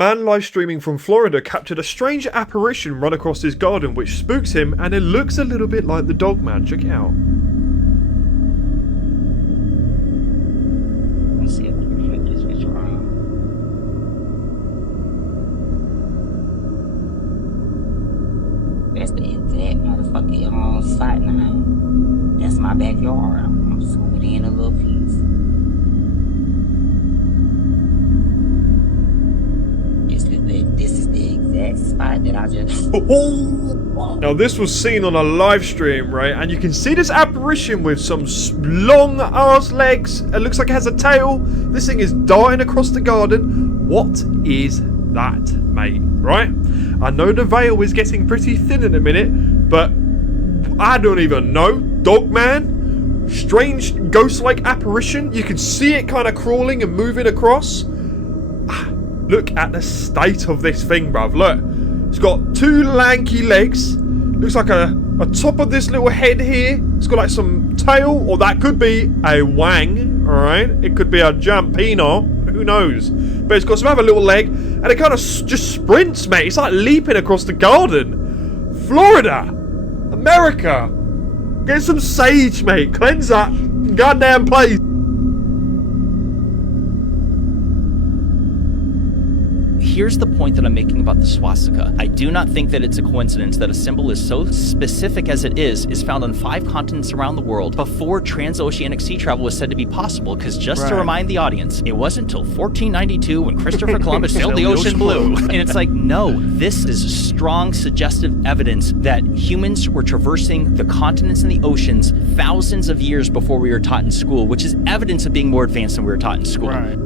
Man live streaming from Florida captured a strange apparition run across his garden which spooks him, and it looks a little bit like the dog man. Check it out. Let's see if I can flip this picture around. That's the exact motherfucking site now. That's my backyard. I'm zooming in a little piece. This is the exact spot that I just... Now this was seen on a live stream, right? And you can see this apparition with some long ass legs. It looks like it has a tail. This thing is darting across the garden. What is that, mate? Right? I know the veil is getting pretty thin in a minute, but I don't even know. Dogman? Strange ghost-like apparition? You can see it kind of crawling and moving across. Look at the state of this thing, bruv. Look. It's got two lanky legs. Looks like a top of this little head here. It's got like some tail, or that could be a wang, alright? It could be a jampino. Who knows? But it's got some other little leg, and it kind of just sprints, mate. It's like leaping across the garden. Florida. America. Get some sage, mate. Cleanse that goddamn place. Here's the point that I'm making about the swastika. I do not think that it's a coincidence that a symbol is so specific as it is found on 5 continents around the world before transoceanic sea travel was said to be possible, because just to remind the audience, it wasn't until 1492 when Christopher Columbus sailed the ocean blue. And it's like, no, this is strong suggestive evidence that humans were traversing the continents and the oceans thousands of years before we were taught in school, which is evidence of being more advanced than we were taught in school. Right.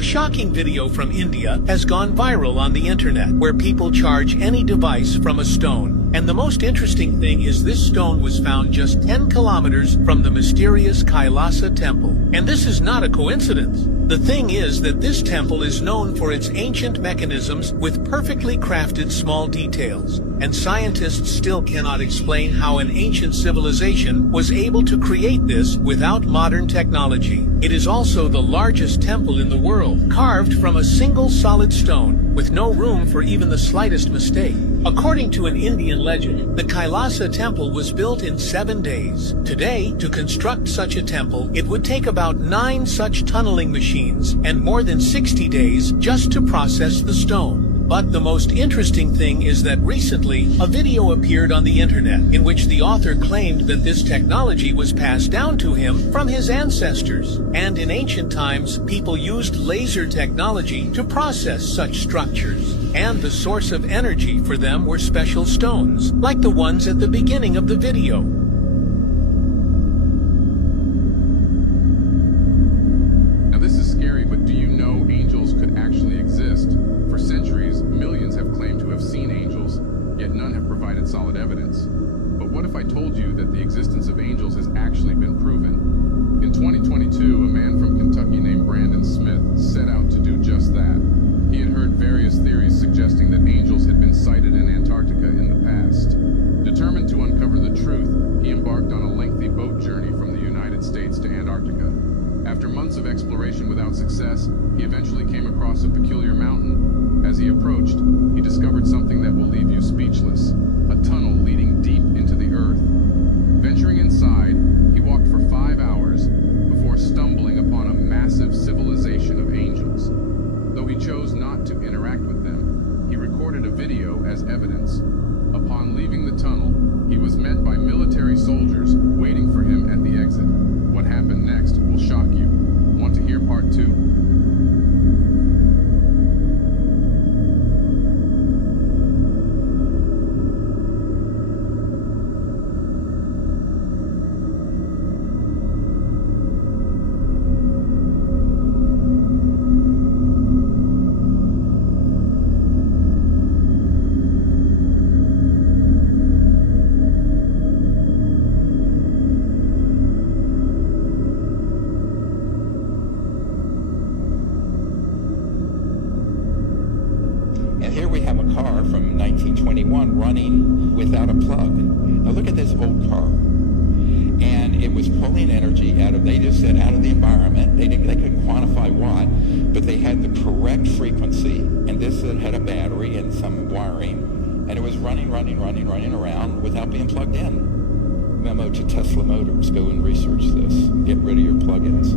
Shocking video from India has gone viral on the internet, where people charge any device from a stone. And the most interesting thing is this stone was found just 10 kilometers from the mysterious Kailasa temple. And this is not a coincidence. The thing is that this temple is known for its ancient mechanisms with perfectly crafted small details. And scientists still cannot explain how an ancient civilization was able to create this without modern technology. It is also the largest temple in the world, carved from a single solid stone, with no room for even the slightest mistake. According to an Indian legend, the Kailasa temple was built in 7 days. Today, to construct such a temple, it would take about 9 such tunneling machines and more than 60 days just to process the stone. But the most interesting thing is that recently, a video appeared on the internet in which the author claimed that this technology was passed down to him from his ancestors. And in ancient times, people used laser technology to process such structures. And the source of energy for them were special stones, like the ones at the beginning of the video. Now this is scary, but do you know angels could actually exist? For centuries, millions have claimed to have seen angels, yet none have provided solid evidence. But what if I told you that the existence of angels has actually been proven? In 2022, a man from Kentucky named Brandon Smith set out to do just that. He had heard various theories suggesting that angels had been sighted in Antarctica in the past. Determined to uncover the truth, he embarked on a lengthy boat journey from the United States to Antarctica. After months of exploration without success, he eventually came across a peculiar mountain. As he approached, he discovered something that will leave you speechless: a tunnel leading deep into the earth. Venturing inside, he walked for 5 hours before stumbling upon a massive civilization of angels. Though he chose not to interact with them, he recorded a video as evidence. Upon leaving the tunnel, he was met by military soldiers waiting for him at the exit. What happened next will shock you. Want to hear part 2? And here we have a car from 1921 running without a plug. Now look at this old car. And it was pulling energy out of, they just said out of the environment. They couldn't quantify what, but they had the correct frequency, and this had a battery and some wiring, and it was running around without being plugged in. Memo to Tesla Motors, go and research this. Get rid of your plugins.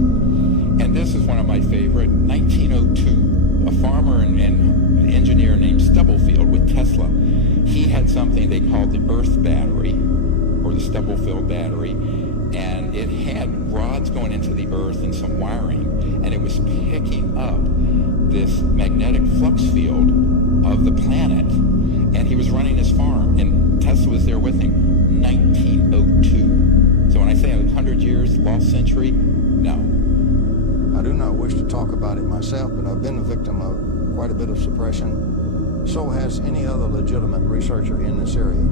And this is one of my favorite. 1902, a farmer and an engineer named Stubblefield with Tesla, he had something they called the Earth battery, or the Stubblefield battery, and it had rods going into the Earth and some wiring, and it was picking up this magnetic flux field of the planet, and he was running his farm, and Tesla was there with him. 1902. So when I say 100 years, lost century, no. I do not wish to talk about it myself, but I've been a victim of quite a bit of suppression. So has any other legitimate researcher in this area.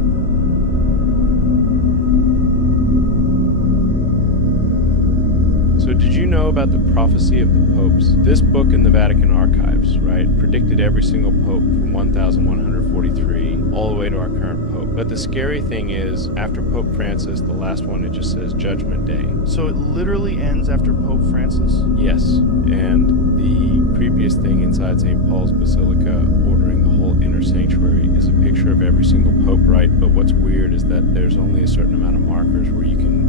So did you know about the prophecy of the popes? This book in the Vatican archives, right, predicted every single pope from 1143 all the way to our current pope. But the scary thing is, after Pope Francis, the last one, it just says Judgment Day. So it literally ends after Pope Francis? Yes, and the creepiest thing inside St. Paul's Basilica, ordering the whole inner sanctuary, is a picture of every single pope, right? But what's weird is that there's only a certain amount of markers where you can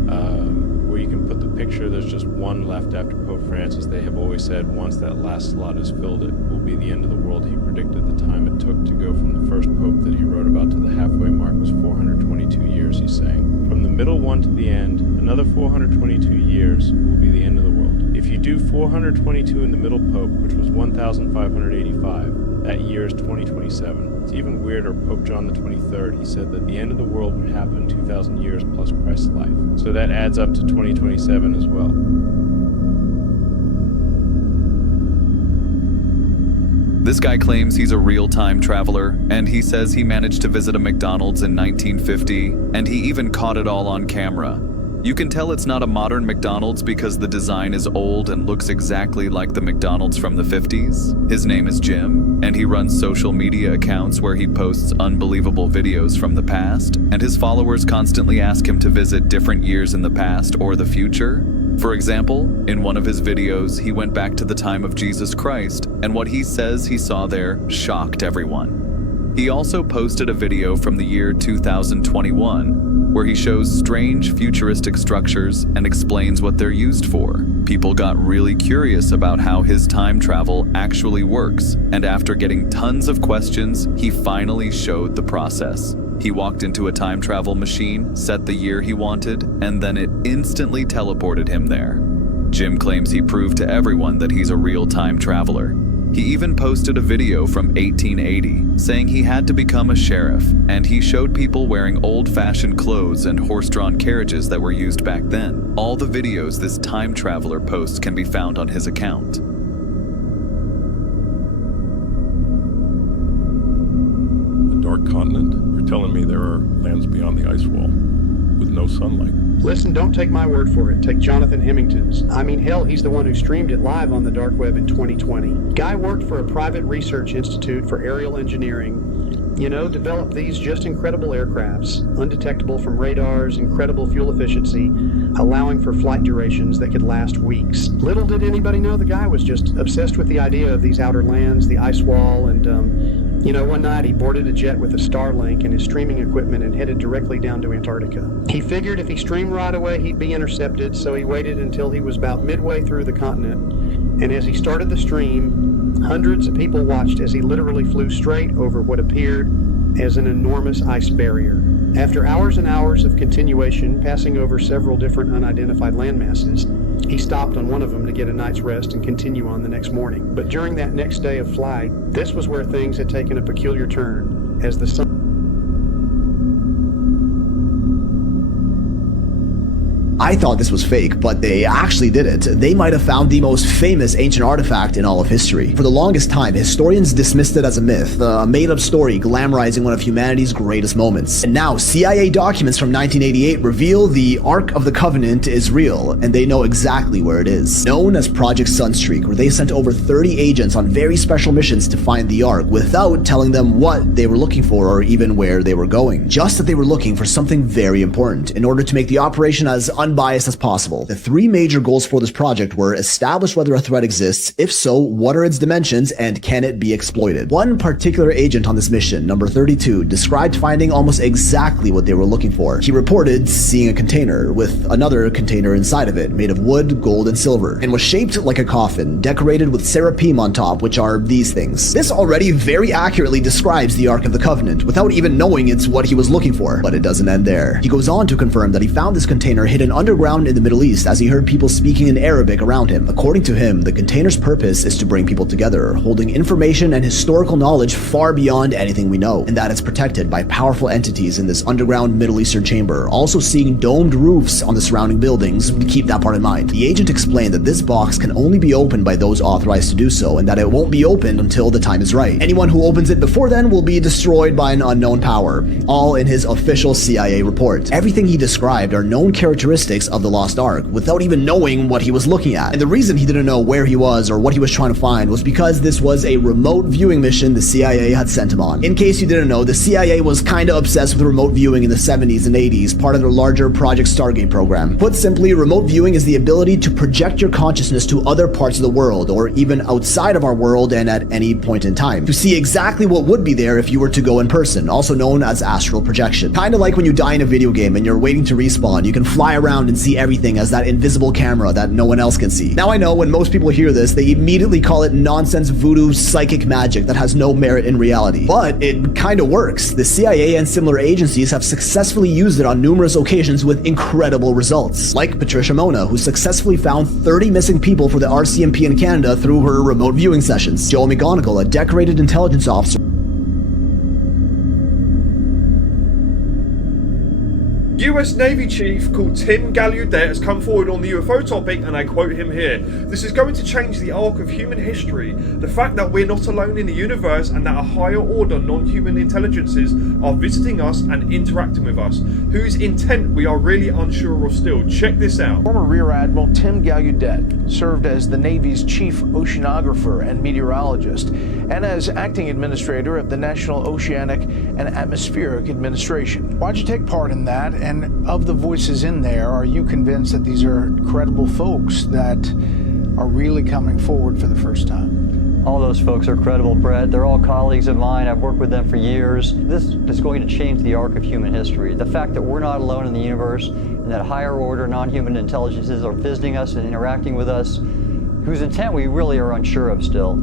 put the picture. There's just one left after Pope Francis. They have always said once that last slot is filled, it will be the end of the world. He predicted the time it took to go from the first pope that he wrote about to the halfway mark was 422 years, he's saying. From the middle one to the end, another 422 years will be the end of the world. If you do 422 in the middle pope, which was 1585, that year is 2027. It's even weirder, Pope John the 23rd, he said that the end of the world would happen 2,000 years plus Christ's life. So that adds up to 2027 as well. This guy claims he's a real time traveler, and he says he managed to visit a McDonald's in 1950, and he even caught it all on camera. You can tell it's not a modern McDonald's because the design is old and looks exactly like the McDonald's from the 50s. His name is Jim, and he runs social media accounts where he posts unbelievable videos from the past, and his followers constantly ask him to visit different years in the past or the future. For example, in one of his videos, he went back to the time of Jesus Christ, and what he says he saw there shocked everyone. He also posted a video from the year 2021, where he shows strange futuristic structures and explains what they're used for. People got really curious about how his time travel actually works, and after getting tons of questions, he finally showed the process. He walked into a time travel machine, set the year he wanted, and then it instantly teleported him there. Jim claims he proved to everyone that he's a real time traveler. He even posted a video from 1880 saying he had to become a sheriff, and he showed people wearing old-fashioned clothes and horse-drawn carriages that were used back then. All the videos this time traveler posts can be found on his account. A dark continent? You're telling me there are lands beyond the ice wall with no sunlight? Listen, don't take my word for it. Take Jonathan Hemington's. I mean, hell, he's the one who streamed it live on the dark web in 2020. Guy worked for a private research institute for aerial engineering. You know, developed these just incredible aircrafts, undetectable from radars, incredible fuel efficiency, allowing for flight durations that could last weeks. Little did anybody know the guy was just obsessed with the idea of these outer lands, the ice wall, and you know, one night he boarded a jet with a Starlink and his streaming equipment and headed directly down to Antarctica. He figured if he streamed right away, he'd be intercepted, so he waited until he was about midway through the continent. And as he started the stream, hundreds of people watched as he literally flew straight over what appeared as an enormous ice barrier. After hours and hours of continuation, passing over several different unidentified landmasses, he stopped on one of them to get a night's rest and continue on the next morning. But during that next day of flight, this was where things had taken a peculiar turn, as the sun... I thought this was fake, but they actually did it. They might have found the most famous ancient artifact in all of history. For the longest time, historians dismissed it as a myth, a made-up story glamorizing one of humanity's greatest moments. And now, CIA documents from 1988 reveal the Ark of the Covenant is real, and they know exactly where it is. Known as Project Sunstreak, where they sent over 30 agents on very special missions to find the Ark without telling them what they were looking for or even where they were going. Just that they were looking for something very important in order to make the operation as unbiased unbiased as possible. The three major goals for this project were establish whether a threat exists, if so, what are its dimensions, and can it be exploited. One particular agent on this mission, number 32, described finding almost exactly what they were looking for. He reported seeing a container with another container inside of it, made of wood, gold, and silver, and was shaped like a coffin, decorated with seraphim on top, which are these things. This already very accurately describes the Ark of the Covenant, without even knowing it's what he was looking for. But it doesn't end there. He goes on to confirm that he found this container hidden underground in the Middle East as he heard people speaking in Arabic around him. According to him, the container's purpose is to bring people together, holding information and historical knowledge far beyond anything we know, and that it's protected by powerful entities in this underground Middle Eastern chamber, also seeing domed roofs on the surrounding buildings. Keep that part in mind. The agent explained that this box can only be opened by those authorized to do so, and that it won't be opened until the time is right. Anyone who opens it before then will be destroyed by an unknown power, all in his official CIA report. Everything he described are known characteristics of the Lost Ark, without even knowing what he was looking at. And the reason he didn't know where he was or what he was trying to find was because this was a remote viewing mission the CIA had sent him on. In case you didn't know, the CIA was kinda obsessed with remote viewing in the 70s and 80s, part of their larger Project Stargate program. Put simply, remote viewing is the ability to project your consciousness to other parts of the world, or even outside of our world and at any point in time, to see exactly what would be there if you were to go in person, also known as astral projection. Kinda like when you die in a video game and you're waiting to respawn, you can fly around and see everything as that invisible camera that no one else can see. Now I know when most people hear this, they immediately call it nonsense voodoo psychic magic that has no merit in reality. But it kinda works. The CIA and similar agencies have successfully used it on numerous occasions with incredible results. Like Patricia Mona, who successfully found 30 missing people for the RCMP in Canada through her remote viewing sessions. Joel McGonigal, a decorated intelligence officer, US Navy Chief called Tim Gallaudet has come forward on the UFO topic, and I quote him here. This is going to change the arc of human history. The fact that we're not alone in the universe and that a higher order non-human intelligences are visiting us and interacting with us, whose intent we are really unsure of still. Check this out. Former Rear Admiral Tim Gallaudet served as the Navy's chief oceanographer and meteorologist, and as acting administrator of the National Oceanic and Atmospheric Administration. Why'd you take part in that? And of the voices in there, are you convinced that these are credible folks that are really coming forward for the first time? All those folks are credible, Brett. They're all colleagues of mine. I've worked with them for years. This is going to change the arc of human history. The fact that we're not alone in the universe and that higher order non-human intelligences are visiting us and interacting with us, whose intent we really are unsure of still.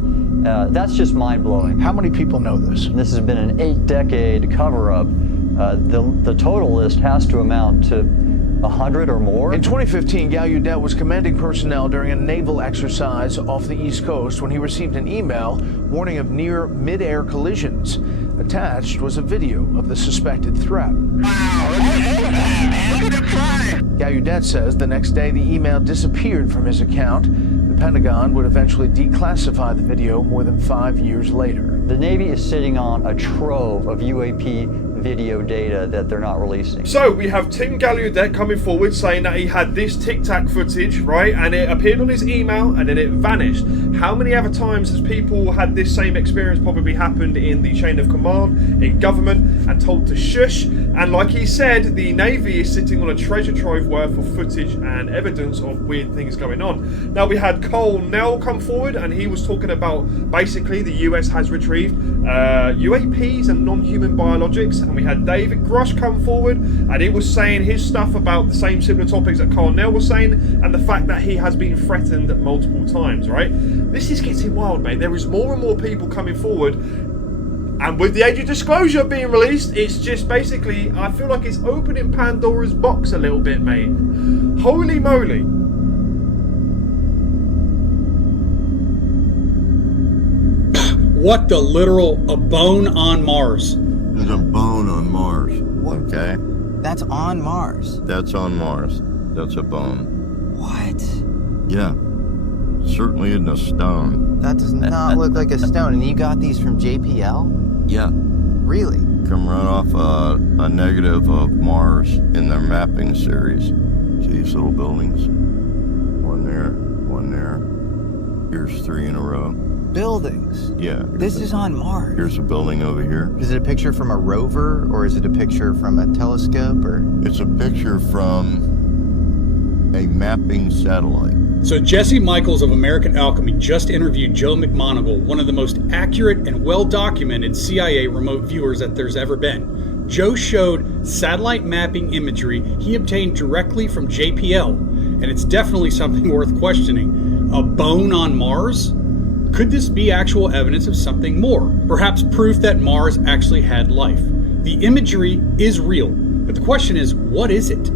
That's just mind-blowing. How many people know this? This has been an 8-decade cover-up. The total list has to amount to 100 or more. In 2015, Gallaudet was commanding personnel during a naval exercise off the East Coast when he received an email warning of near mid-air collisions. Attached was a video of the suspected threat. Gallaudet says the next day the email disappeared from his account. The Pentagon would eventually declassify the video more than 5 years later. The Navy is sitting on a trove of UAP video data that they're not releasing. So we have Tim Gallaudet coming forward saying that he had this Tic Tac footage, right, and it appeared on his email and then it vanished. How many other times has people had this same experience probably happened in the chain of command, in government, and told to shush? And like he said, the Navy is sitting on a treasure trove worth of footage and evidence of weird things going on. Now we had Cole Nell come forward and he was talking about basically the US has retrieved UAPs and non-human biologics, and we had David Grush come forward and he was saying his stuff about the same similar topics that Carl Nell was saying, and the fact that he has been threatened multiple times, right? This is getting wild, mate. There is more and more people coming forward, and with the age of disclosure being released, it's just basically, I feel like it's opening Pandora's box a little bit, mate. Holy moly. What the literal, a bone on Mars? There's a bone on Mars. Okay. That's on Mars. That's on Mars. That's a bone. What? Yeah. Certainly isn't a stone. That does not look like a stone. And you got these from JPL? Yeah. Really? Come right off a negative of Mars in their mapping series. See these little buildings? One there, one there. Here's 3 in a row. Buildings? Yeah. This is on Mars. Here's a building over here. Is it a picture from a rover, or is it a picture from a telescope, or? It's a picture from a mapping satellite. So Jesse Michaels of American Alchemy just interviewed Joe McMoneagle, one of the most accurate and well-documented CIA remote viewers that there's ever been. Joe showed satellite mapping imagery he obtained directly from JPL, and it's definitely something worth questioning. A bone on Mars? Could this be actual evidence of something more? Perhaps proof that Mars actually had life. The imagery is real, but the question is, what is it?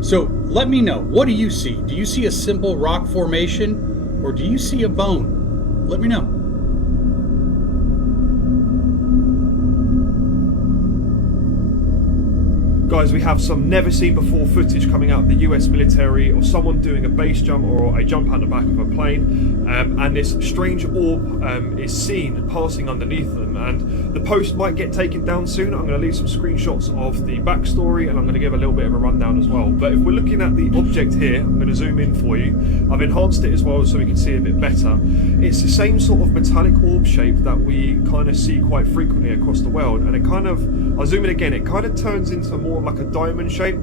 So let me know, what do you see? Do you see a simple rock formation, or do you see a bone? Let me know. Guys, we have some never seen before footage coming out of the US military of someone doing a base jump or a jump out the back of a plane, and this strange orb is seen passing underneath them, and the post might get taken down soon. I'm going to leave some screenshots of the backstory, and I'm going to give a little bit of a rundown as well. But if we're looking at the object here, I'm going to zoom in for you. I've enhanced it as well so we can see it a bit better. It's the same sort of metallic orb shape that we kind of see quite frequently across the world, and it kind of, I'll zoom in again, it kind of turns into more like a diamond shape,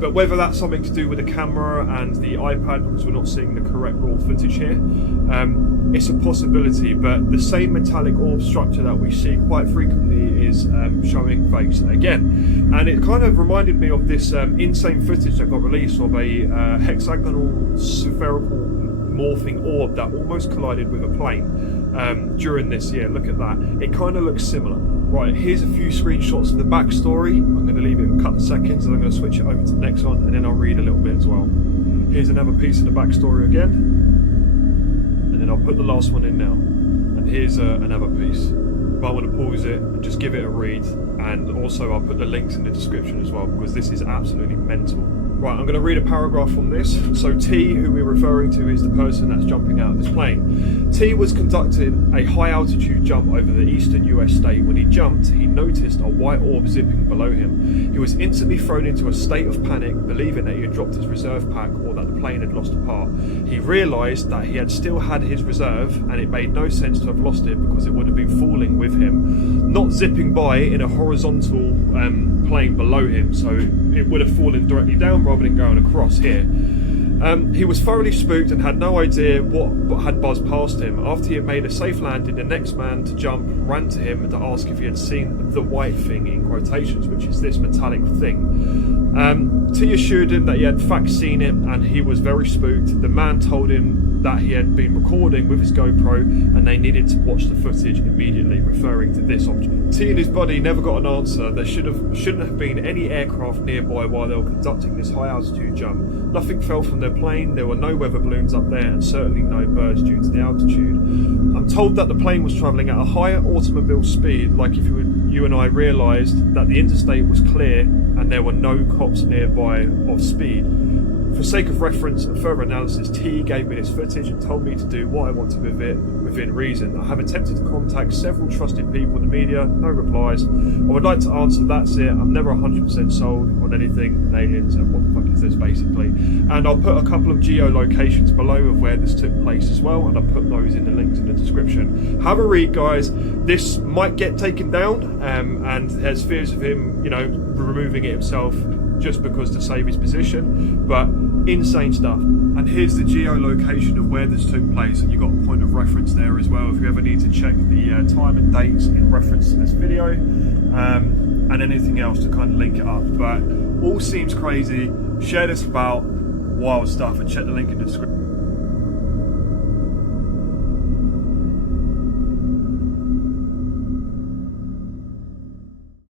but whether that's something to do with the camera and the iPad, because we're not seeing the correct raw footage here, it's a possibility. But the same metallic orb structure that we see quite frequently is showing face again, and it kind of reminded me of this insane footage that got released of a hexagonal spherical morphing orb that almost collided with a plane during this year. Look at that, it kind of looks similar. Right, here's a few screenshots of the backstory. I'm going to leave it a couple of seconds and I'm going to switch it over to the next one, and then I'll read a little bit as well. Here's another piece of the backstory again, and then I'll put the last one in now. And here's another piece. But I want to pause it and just give it a read, and also I'll put the links in the description as well, because this is absolutely mental. Right, I'm going to read a paragraph from this. So T, who we're referring to, is the person that's jumping out of this plane. T was conducting a high altitude jump over the eastern US state. When he jumped, he noticed a white orb zipping below him. He was instantly thrown into a state of panic, believing that he had dropped his reserve pack or that the plane had lost a part. He realised that he had still had his reserve, and it made no sense to have lost it because it would have been falling with him, not zipping by in a horizontal plane below him, so it would have fallen directly down rather than going across here. He was thoroughly spooked and had no idea what had buzzed past him. After he had made a safe landing, the next man to jump ran to him to ask if he had seen the white thing, in quotations, which is this metallic thing. T assured him that he had in fact seen it, and he was very spooked. The man told him that he had been recording with his GoPro and they needed to watch the footage immediately, referring to this object. T and his buddy never got an answer. There shouldn't have been any aircraft nearby while they were conducting this high altitude jump. Nothing fell from their plane, there were no weather balloons up there, and certainly no birds due to the altitude. I'm told that the plane was travelling at a higher automobile speed, like if you and I realised that the interstate was clear and there were no cops nearby of speed. For sake of reference and further analysis, T gave me this footage and told me to do what I wanted with it within reason. I have attempted to contact several trusted people in the media, no replies. I would like to answer, that's it. I'm never 100% sold on anything and aliens and what the fuck is this, basically. And I'll put a couple of geolocations below of where this took place as well, and I'll put those in the links in the description. Have a read, guys. This might get taken down, and there's fears of him, you know, removing it himself just because to save his position, but insane stuff. And here's the geolocation of where this took place, and you've got a point of reference there as well if you ever need to check the time and dates in reference to this video, and anything else to kind of link it up. But all seems crazy. Share this about wild stuff and check the link in the description.